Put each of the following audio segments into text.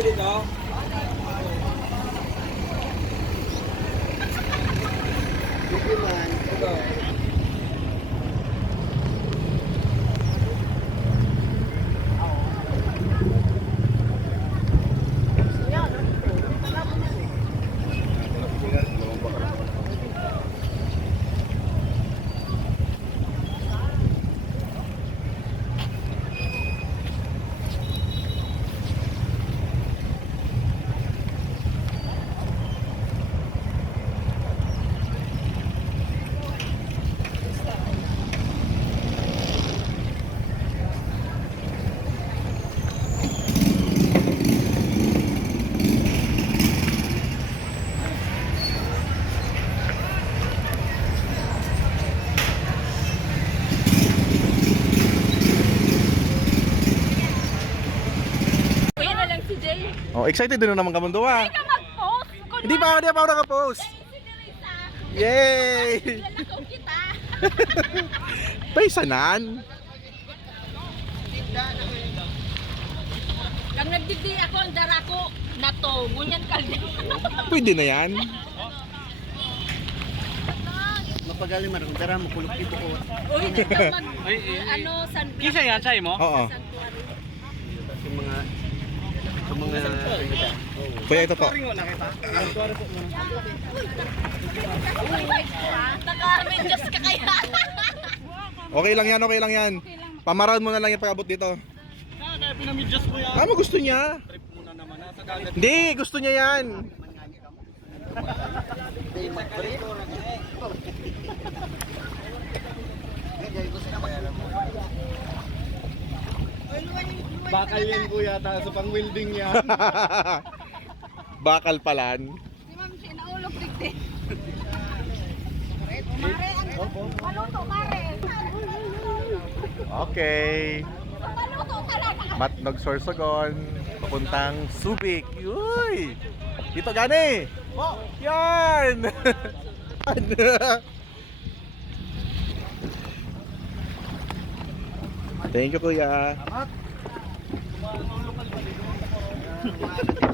mo dito? Sige man. Ito. Kuya na lang si Jay. Oh, excited din naman ka mundo ah. Hindi ka mag-post. Hindi pa ako naka-post. Yay! Lalakaw kita. Paisanan. Kang nagdigdi ako, ang dara ko na to. Ngunyan kalde. Pwede na yan. Mapagaling man. Dara mo kulog dito ko. Uy, dito mag... Ano, san... Kisa yan, say mo? Oo. Sanctuary. Sa mga Kuya, ito po. Ringo na kita. Naka-Carmen Diyos ka kaya. Okay lang yan, okay lang yan. Pamaraon mo na lang yung pag-abot dito. Kaya pinamidyos mo yan. Mo gusto niya. Trip muna naman ha, sa dagat. Hindi, gusto niya yan. Bakal yan kuya, sa pang-welding yan. Bakal palan. Si Ma'am, siya naulog digdi. Mare, maluto, mare. Okay. Maluto ka lang. Matnog Sorsogon. Papuntang Subic. Uy! Dito gani. Yan! Thank you, kuya.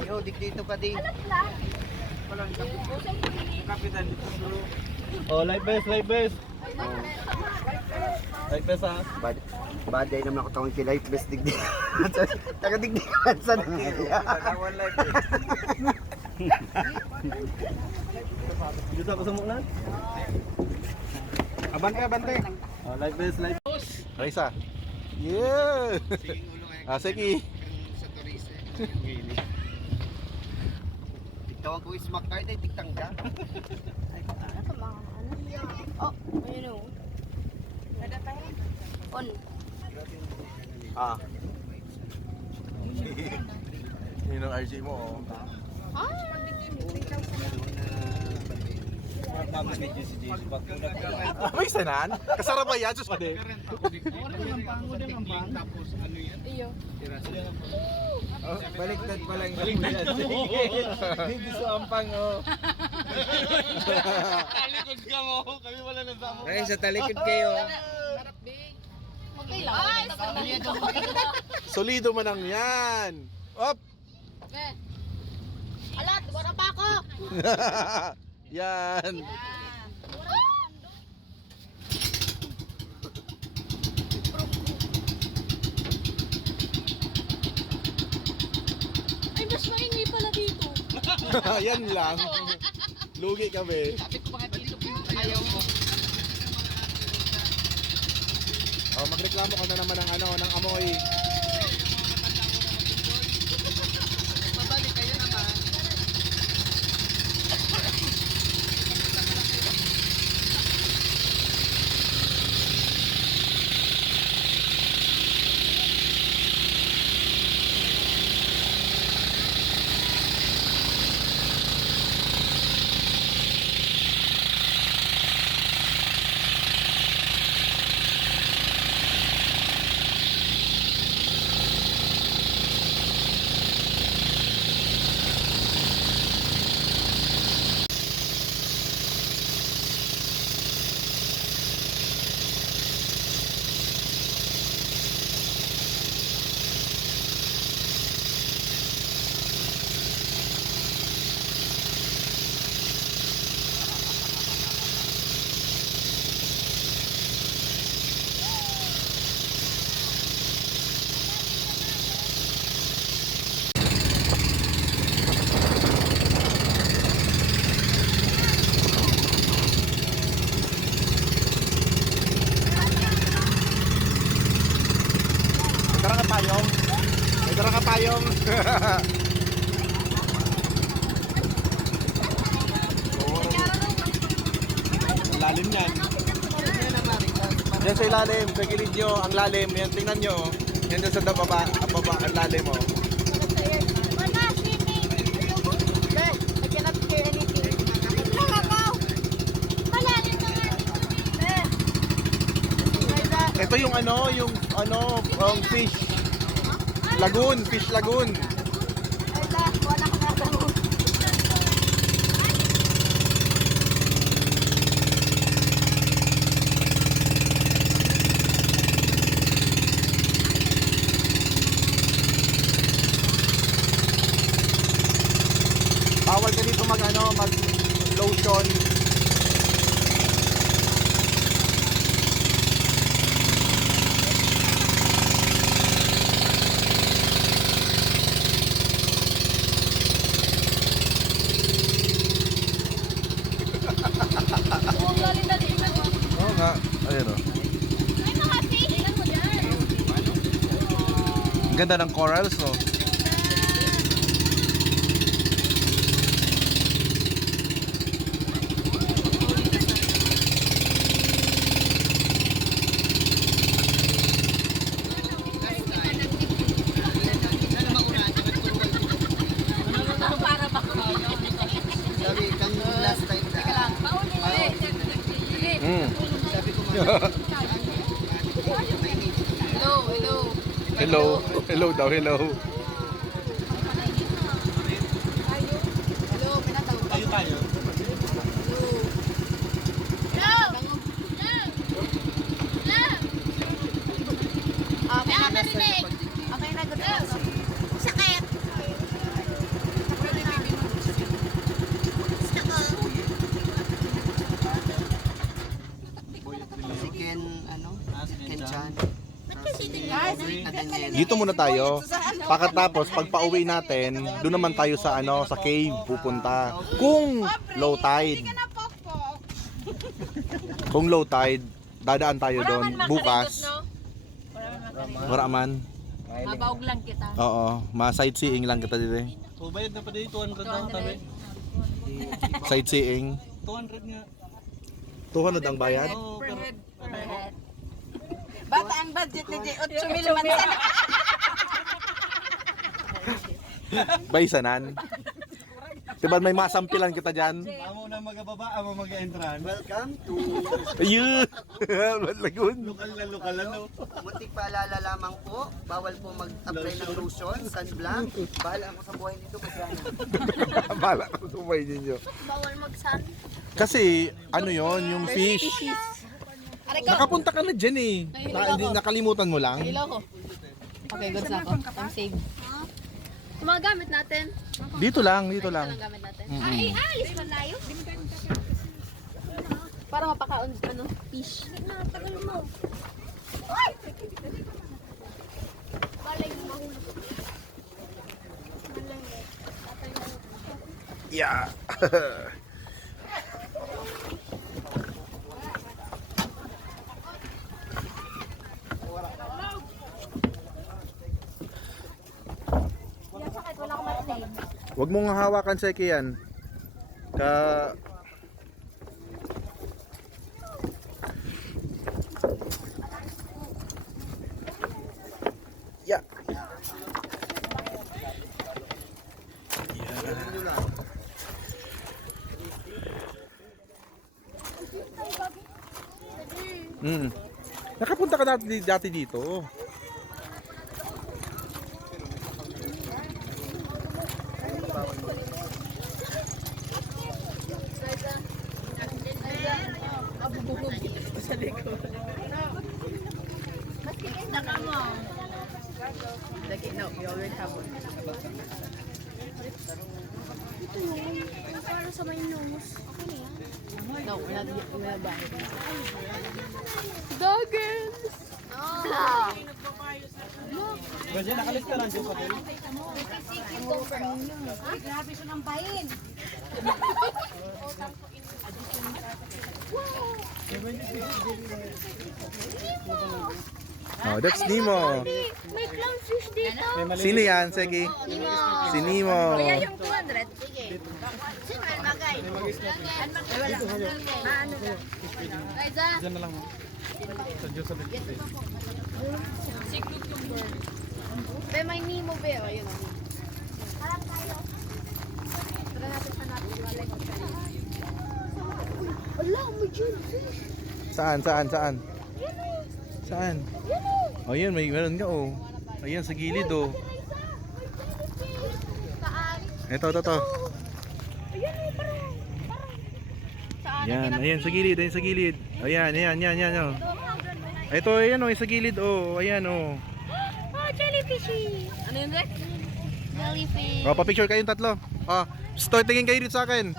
Yo, dito ka di. Oh, live best, live best. Live best ha. Baday naman ako tawag kay life best digdi. Taga digdi ka sa nangya. Dito ako sa muklan. Abante, abante. Oh, live best, live best. Raisa. Yeah! Sige. Sa turista. Tawag ko smack card ay tiktang ka. Oh, ayun o. On. Ah. Yun ang RJ mo, oh. May sanan? Kasarap ba yan? Diyos pa din. Iyo. Baliktad pa lang. Hindi sa ampang oh. Talikod ka mo, kami wala nang samo. Ay, sa talikod kayo. Okay lang. Ay, Solido man ang yan. Op! alat, wala pa ako. Yan. Ay, mas maingi pala dito. Yan lang. Lugi kami. Sabi ko mga dito, ayaw mo. Oh, magreklamo ka na naman ng ano, ng amoy. Mabalik kayo naman. payong. Lalim yan. Yan sa ilalim, sa gilid nyo, ang lalim. Yan, tingnan nyo. Yan dyan sa baba, ang lalim mo. Mama, swimming. I cannot hear anything. Malalim na nga. Ito yung fish. Lagoon, fish lagoon. Wala ka na. Bawal ka dito mag lotion. Ang lalim na tingnan mo. Oo nga, ayun o. Ay, mga fish. Tingnan mo dyan. Ang ganda ng corals, no? Para ba? Sabi, kang last time na. Pauli. Mm. Sabi ko Hello, hello. Hello. Hello daw, hello. Hello, pinataw. Tayo tayo. Okay na narinig. Okay na, good na. Sakit. si Ken, Ken Chan. Dito muna tayo. Pagkatapos, pag pauwi natin, doon naman tayo sa sa cave pupunta. Kung low tide. Kung low tide, dadaan tayo doon bukas. Waraman. Mabawag lang kita. Oo, ma-sightseeing lang kita dito. O, bayad na pa dito. 200 lang tabi. Sightseeing. 200 nga. 200 ang bayad. Oo, pero Bata ang budget ni J. 8,000 mansan. Baysanan. Diba may masampilan kita dyan? amo na magababa, amo mag-entran. Welcome to Ayun! Lagoon. Lokal na lokal ano. Muntik paalala lamang po, bawal po mag-apply ng lotion, sunblock. Bahala ako sa buhay nito kasi Bala ko sumay ninyo. Bawal mag-sun. Kasi, yung fish. Nakapunta ka na dyan eh. Nakalimutan mo lang. Hello ko. Okay, good na ako. I'm saved. Mga gamit natin. Dito lang, dito Ito lang. lang gamit natin. Ay, alis man tayo. Para mapakaon, fish. Tagal mo. Ay! Balay mo mahulog. Yeah. Sakit, wala akong marinig. Huwag mong hawakan sa yan. Yeah. Nakapunta ka dati dito. No, we already have one. Para sa may nose. Okay na yan. No, we're not buying. Doggins! Kasi nakalis ka lang dyan sa hotel. Grabe siya ng bahin. Oh, that's Nemo. May clownfish dito. Sino yan, Seki? Si Nemo. Kuya, yung 200. Sino ang bagay? Liza. Diyan na lang mo. Sa Diyos sa Si cucumber. Be, may Nemo, be. O, yun. Harap tayo. Tara natin hanapin. Wala, may jellyfish. Saan? Saan? Oh, yun, meron ka, oh. Ayan, sa gilid, oh. Saan? Ito. Ayan, may parang. Yan, ayan, sa gilid, Ayan, oh. Ito, ayan, oh, sa gilid, oh. Ayan, oh. Oh, jellyfishy. Ano yun, Zek? Jellyfish. Oh, pa-picture kayong tatlo. Oh, tingin kayo dito sa akin.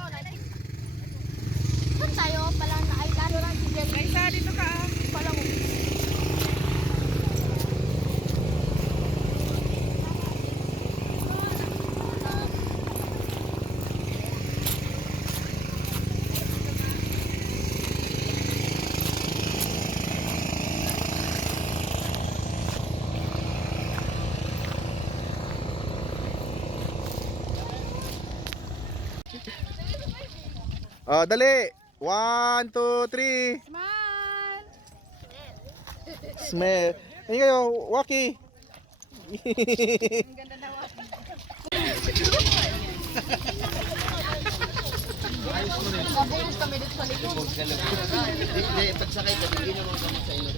Saan tayo? Palang na island lang si jellyfish. Liza, dito ka. Palang. Oh, dali. 1, 2, 3. Smile. Smell. Ayun kayo, Waki. Ang ganda na wak. Mabulog kami dito sa likod. Hindi, pagsakay ka, hindi naman kami sa ilo.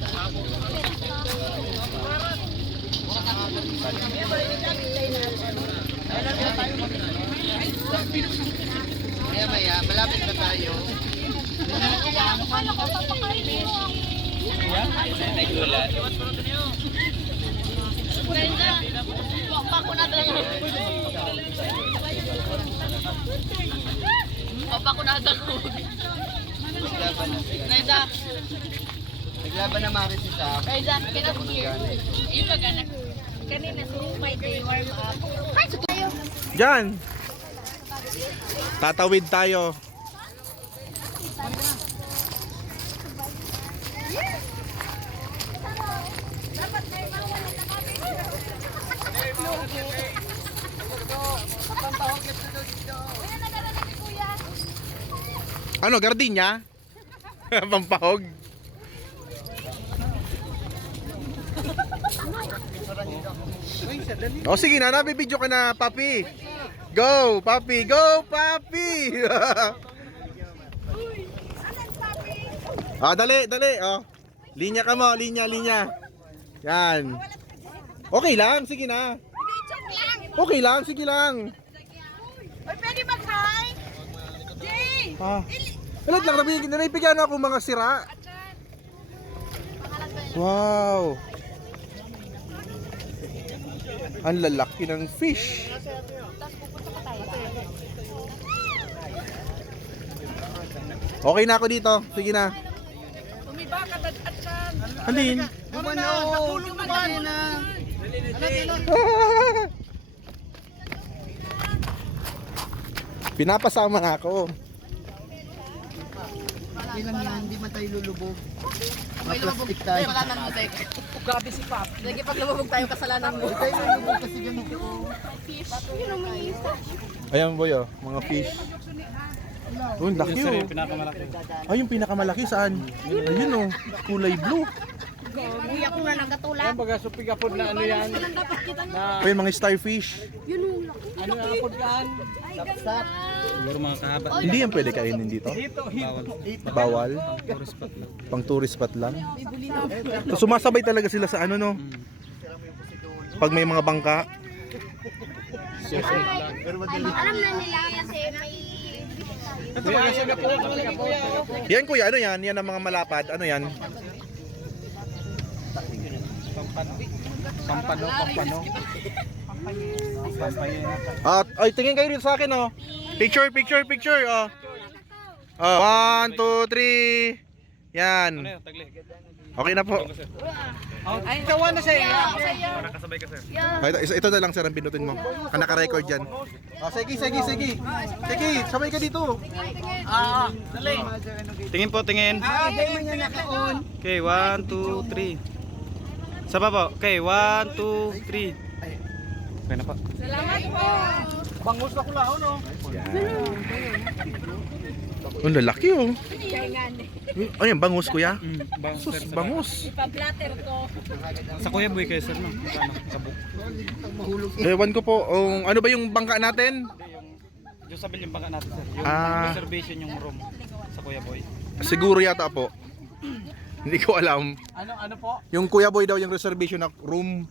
Maya, malapit na tayo. Papakunada ko. Naglaban na sila. Liza. Naglaban na Maris isa. Liza, kinapagir. Yung pag-anak. Kanina, so my day warm up. Ay, so tayo. Diyan. Tatawid tayo. Ano, gardenia? Pampahog? O sige na, nabibidyo ka na, papi. Go, papi! Go, papi! Ah, dali. Oh. Linya ka mo, linya. Yan. Okay lang, sige na. Okay lang, sige lang. Oy, pwede mag-hi? Jay! Ah. Alat lang, nabibigyan ako mga sira. Wow. Ang lalaki ng fish. Okay na ako dito. Sige na. Tumiba ka at Alin? Nakulong naman na. Pinapasama na ako. Hindi lang yan, hindi man tayo lulubog. May lumabog. Plastic tayo. Kasalanan mo, Zek. Grabe si Pap. Sige, pag lumabog tayo, kasalanan mo. Tayo lulubog kasi ganito. Ayan boy, oh, mga fish. Oh, laki oh. Pinakamalaki. Ay, yung pinakamalaki saan? Ayun oh, kulay blue. Kuya ko nga nagkatulak. Baga supigapod na ano yan. Ayun, mga starfish. Ano ang apodkaan? Sapsap. Siguro mga kahaba. Hindi yan pwede kainin dito. Bawal. Bawal. Tourist spot lang. Pang tourist spot lang. So, sumasabay talaga sila sa ano no? Pag may mga bangka. Alam na nila kasi may... Ito mga Singapore. Yan kuya, ano yan? Yan ang mga malapad. Ano yan? Pampano. At ay tingin kayo dito sa akin oh. Picture oh. Oh, 1 2 3. Yan. Okay na po. Ay, kawan na siya. Ay, ito na lang sir ang pinutin mo. Naka-record diyan. Oh, sige. Sige, sabay ka dito. Dali. Tingin po, tingin. Hindi man yan naka-on. Okay, 1, 2, 3. Sa pa po. Okay, 1, 2, 3. Okay na po. Salamat po. Bangus na kula, no? Ang lalaki oh. Ano yan, bangus kuya? Bangus. Sus, bangus. Ipa-platter ko. Sa Kuya Boy kayo, sir, no? Ano? Sabok. Ewan ko po, ano ba yung bangka natin? Yung sabi yung bangka natin, sir. Yung Ah. reservation yung room sa Kuya Boy. Siguro yata po. Hindi ko alam. Ano po? Yung Kuya Boy daw yung reservation na room.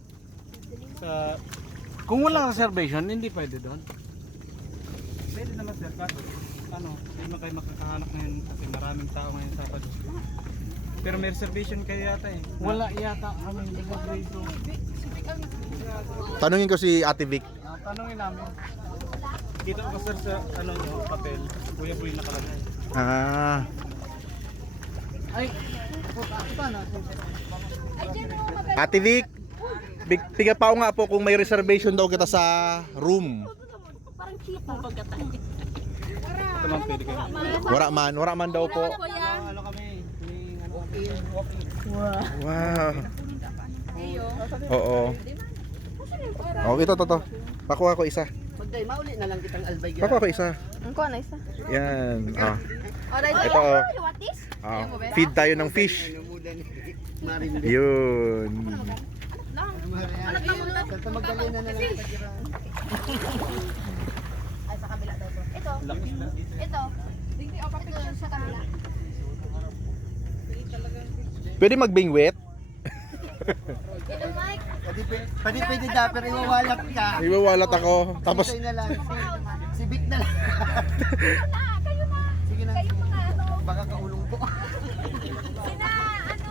Sa kung walang reservation, hindi pwede doon. Pwede naman, sir. Kaso, hindi mo kayo makakahanap ngayon kasi maraming tao ngayon Sabado. Pero may reservation kayo yata eh. Wala yata kami reservation. Tanungin ko si Ate Vic. Tanongin namin. Kita ko sir sa papel. Kuya Boy nakalagay. Ah, Ate Vic, tiga pa nga po kung may reservation daw kita sa room. Ito lang pwede kayo. Wala man daw po. Ano kami? Wow. Oo. Oh, ito to. Pakuha ko isa. Magday, mauli na lang kitang albay. Pakuha ko isa. Ang ko na isa. Yan. Ah. Alright. Ito oh. What is? Ah, feed tayo ng fish. Yun. Anak na muna. Sa magaling na lang. Ay, sa kabila daw to. Ito. Ito. Ito sa kabila. Pwede magbingwit? Ito, Mike. Pwede dapat iwawalat ka. Iwawalat ako. Tapos Sa'yo na lang. Si Vic na lang. Kayo na. Sige na. Kayo mga ano. Baka kaulong ko. Sina, ano.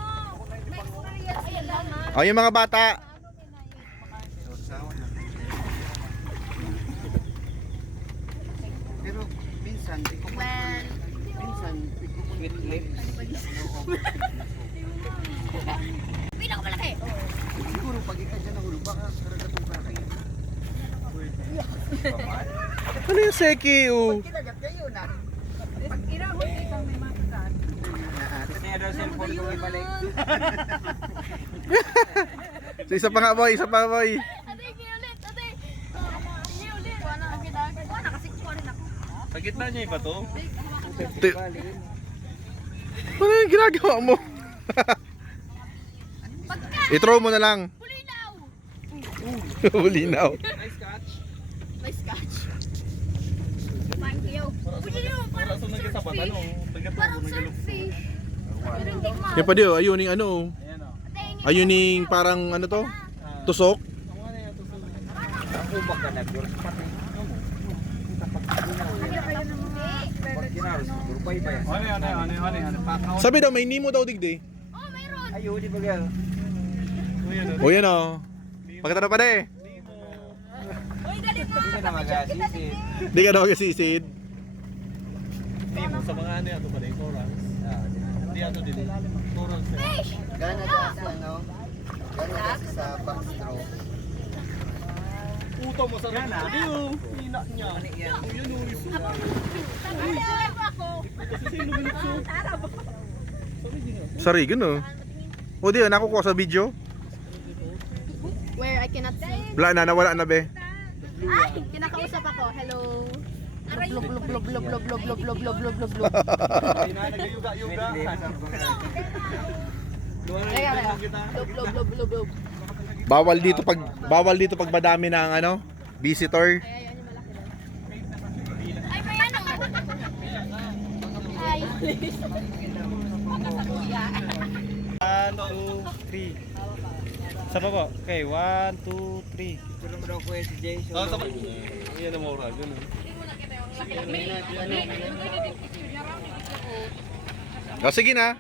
May experience. Ayan lang, ha. oh, yung mga bata. Pero minsan, di ko Well, minsan, with lips. pinakamalaki. Siguro pag ikaw dyan nahulog, baka karagatong ka kayo. Ano yung seki oh? Kinagat kayo na. Kaya daw cellphone ko ibalik. So, isa pa nga boy, isa pa boy. Ate, giulit. Ate. Giulit. Kuha na ang ginagawa. Kuha na kasi kuha rin ako. Sa gitna niya iba to? Ano yung ginagawa mo? I-throw mo na lang. Pulinaw. Bulinaw. Nice catch. Nice catch. Thank you. Pulinaw. Para sa nagkasabat, Parang surffish. Pero hindi ko Yan pa diyo, ayun yung ano. Ayan o. Ayun yung parang ano to? Tusok. Ang ubak ka nag-doors pati. Pag kinaros, grupay ba yan? Ano? Sabi daw, may nimo daw digdi. Oh, mayroon. Ayaw, di ba gal? O yan o. Pakita na pa de. Uy, dali mo. Hindi ka na mag-asisid. Di ka daw magasisid. Nemo sa mga ano yato pa rin, corals. Hindi ato din. Corals. Gana na sa ano? Gana na sa backstroke. Puto mo sa rin. Adiyo. Hina niya. Yun o. Ay, ako. Kasi sino minutso? Sarigan o. O di, nakukuha sa video. Where I cannot see. Wala na, nawala na be. Ay, kinakausap ako. Hello. Blub blub blub blub blub blub blub blub blub blub blub blub. Nag-yuga-yuga. Teka, teka. Blub blub blub blub blub. Bawal dito pag madami ng ano, visitor. Ay, may ano. Ay. 1, 2, 3. Sa pa po? Okay, 1, 2, 3. Ito naman daw kuya si Jason. Oh, sa pa. Yan ang mura. Ganun. O sige na.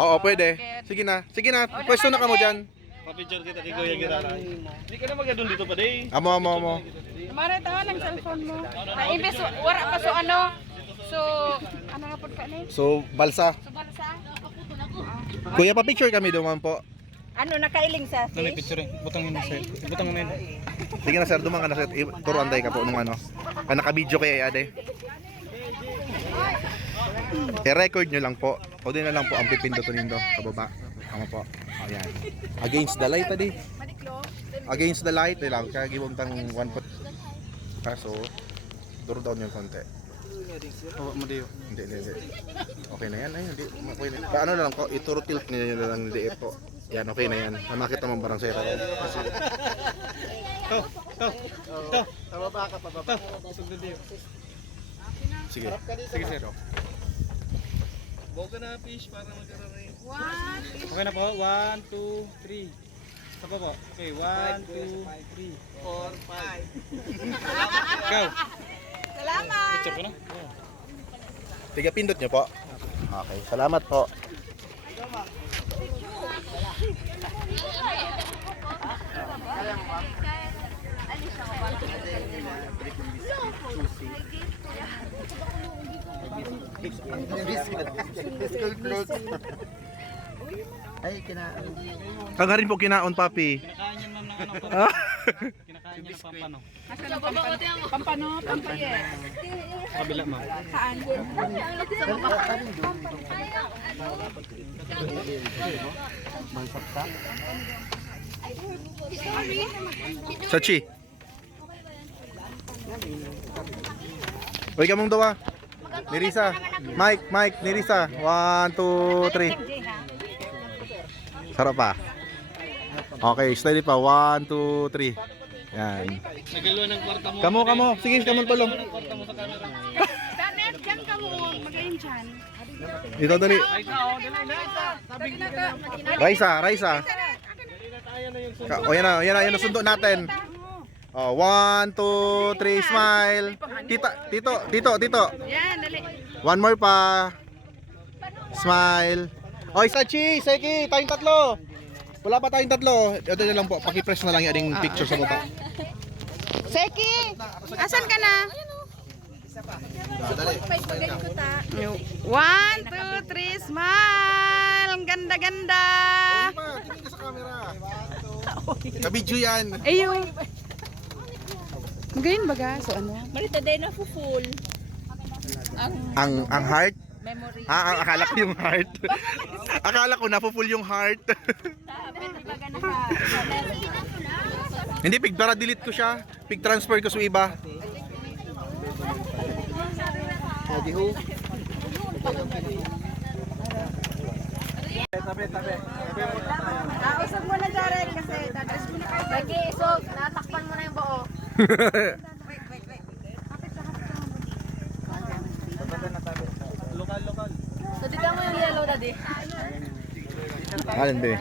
Oo, pwede. Sige na. Sige na. Pwesto na ka mo dyan. Pa-picture kita kay Kuya Girara. Hindi ka na magandun dito pa day. Amo. Mara tawa ng cellphone mo. Ay, imbes wala pa so ano. So, ano nga pud ka ni? So, balsa. So balsa. Kuya, pa-picture kami duman po. Ano nakailing sa Dali picture eh. Butang mo sir. Butang mo. Sige na sir, dumang ka na sir. Turuan tayo ka po nung ano. Naka-video kay ade. I-record nyo lang po. O din na lang po ang pipindutin nindo sa baba. Tama po. Ayan. Against the light tadi. Against the light, lang kaya giwang tang 1 foot. Kaso, draw down yung konti. Oo, mo diyo. Hindi. Okay na yan, ay hindi. Okay na. Paano lang ko, ituro tilt niya na lang hindi po. Yan, okay na yan. Namakit naman barang sa'yo. Pababa ka, pababa. Sugdo diyo. Sige. Sige, sir. Boga na fish para magkaroon. Okay na po. 1, 2, 3. Sapa po. Okay, 1, 2, 3, 4, 5. Go. Salamat. Picture ko na. Tiga pindot niyo po. Okay, salamat po. Ay, kinaan. Kagarin po kinaon, papi. Kinakain niya ma'am ng ano. Kinakain niya ng pampano. Pampano, pampaye. Sa kabila ma'am. Sachi. Uy, kamong dawa. Nirisa. Mike, Nirisa. 1, 2, 3. Sarap pa. Okay, steady pa. 1, 2, 3. Yan. Nagalaw ng kwarta mo. Kamo. Sige, kamong tulong. Kwarta mo sa camera. Danet, dyan ka mo. Magaling dyan. Dito, dali. Ay, kao, dali na. Sabi Raisa. O, yan na yung sundo natin. Oh, 1, 2, 3, smile. Tito. Yan, dali. One more pa. Smile. Oy, Sachi, Seki, tayong tatlo. Wala pa tayong tatlo. Ito na lang po, paki-press na lang yung ating picture sa mukha. Seki, asan ka na? 1, 2, 3, smile. Ang ganda-ganda. Tingin ka sa camera. Kabidyo yan. Ayun. Magayon ba ga? So ano? Marita din na full. Ang heart? Memory. Akala ko yung heart. Akala ko napo-full yung heart. Hindi, pig-para delete ko siya. Pig-transfer ko sa iba. Pwede ho. Usap mo na Jaren kasi dadres mo na kayo. Lagi, so natakpan mo na yung buo. Lokal. So dito mo yung yellow daddy. Alin ba?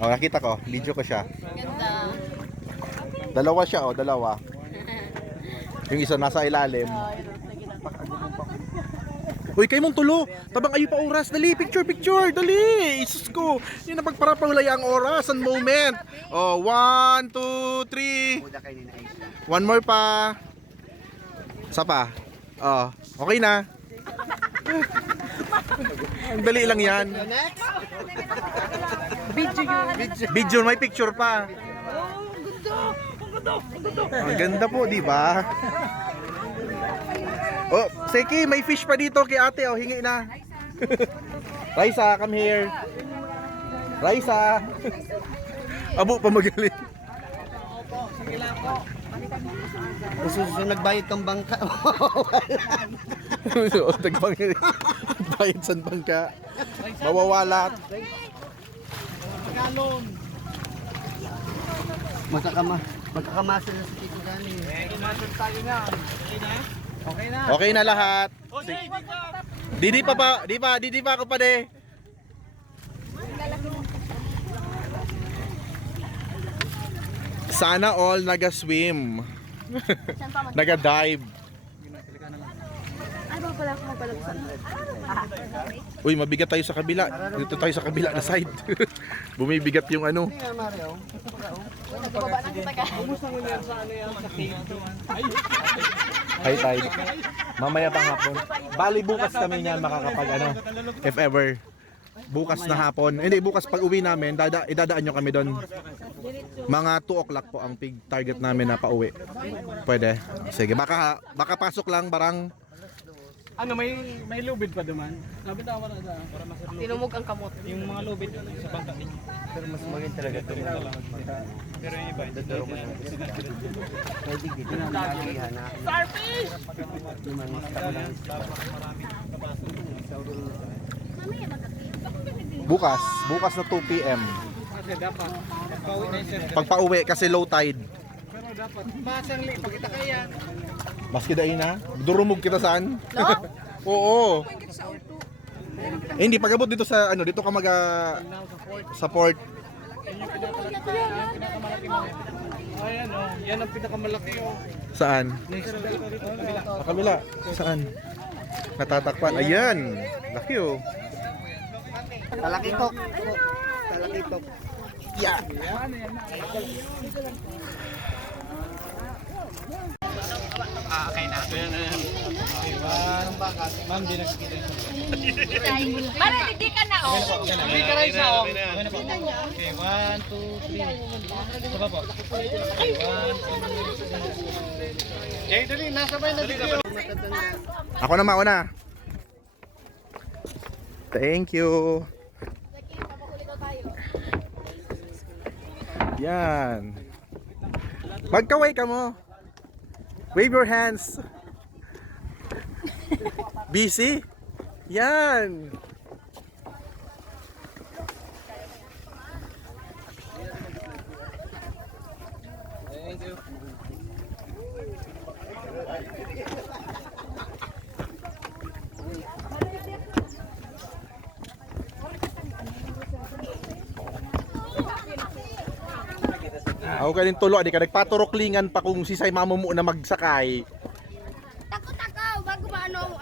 Oh, nakita ko. Video ko siya. Ganda. Dalawa siya, dalawa. Yung isa nasa ilalim. Uy, kayo mong tulo. Tabang ayo pa oras. Dali, picture. Dali. Isus ko. Yung napagparapawalay ang oras and moment. Oh, 1, 2, 3. Muda kayo ni Aisha. One more pa. Isa pa. Oh, okay na. Ang dali lang yan. Video, may picture pa. Ang ganda po, di ba? Oh, Seki, may fish pa dito kay ate. Oh, hingi na. Raisa, come here. Raisa. Abo pa magaling. Kung nagbayad kang bangka. Bayad sa bangka. Mawawalat. Magkakamasa na sa Tito Dani. Kumasal tayo na. Okay na? Okay na lahat. Okay, Di pa ako pa de. Sana all naga-swim. Naga-dive. Ay, ba pala ako magpalagsan? Uy, mabigat tayo sa kabila. Dito tayo sa kabila na side. Bumibigat yung ano. Nagbaba na kita ka. High tide. Mamaya pang hapon. Bali bukas kami niyan makakapag ano. If ever. Bukas na hapon. Hindi, bukas pag uwi namin, idadaan nyo kami doon. Mga 2 o'clock po ang pig target namin na pauwi. Pwede. Sige, baka pasok lang barang Ano, may lubid pa duman? Sabi na ako na para masarap. Tinumog ang kamot. Yung mga lubid sa bangka ninyo. Pero mas maganda talaga ito. Pero yung iba, hindi. Pwede dito na nagihan na. Starfish! Bukas na 2 p.m. Kasi dapat, pauwi na yung sir. Pag pauwi kasi low tide. Pero dapat, masang li, pagkita kaya. Maski dahil na, durumog kita saan? Oo. Eh, hindi pag-abot dito sa ano, dito ka mag sa port. Ayan o, yan ang pinakamalaki o. Saan? Next dito dito, kabila. Sa kabila. Saan? Natatakpan. Ayan. Laki oh. Talakitok. Talakitok. Yeah. Okay na. Ayan, ayan. Ma'am, di nakikita yung Para hindi ka na, oh. Hindi ka rin sa o. Okay, 1, 2, 3. Baba po. Okay, 1, 2, 3. Jay, dali, nasabay na dito. Ako na mauna. Thank you. Yan. Magkaway ka mo. Wave your hands. Busy? Yan. Thank you. Ako kanin tulo, di ka nagpaturoklingan pa kung si say mamo mo na magsakay. Tako, bago ba ano?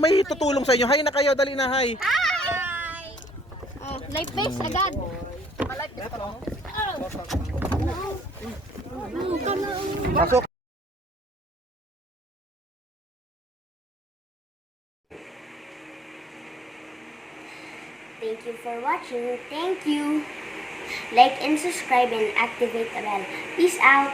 May tutulong sa inyo. Hay na kayo, dali na hay. Hi! Oh, live face agad. Pasok. Thank you for watching. Thank you. Like and subscribe and activate the bell. Peace out.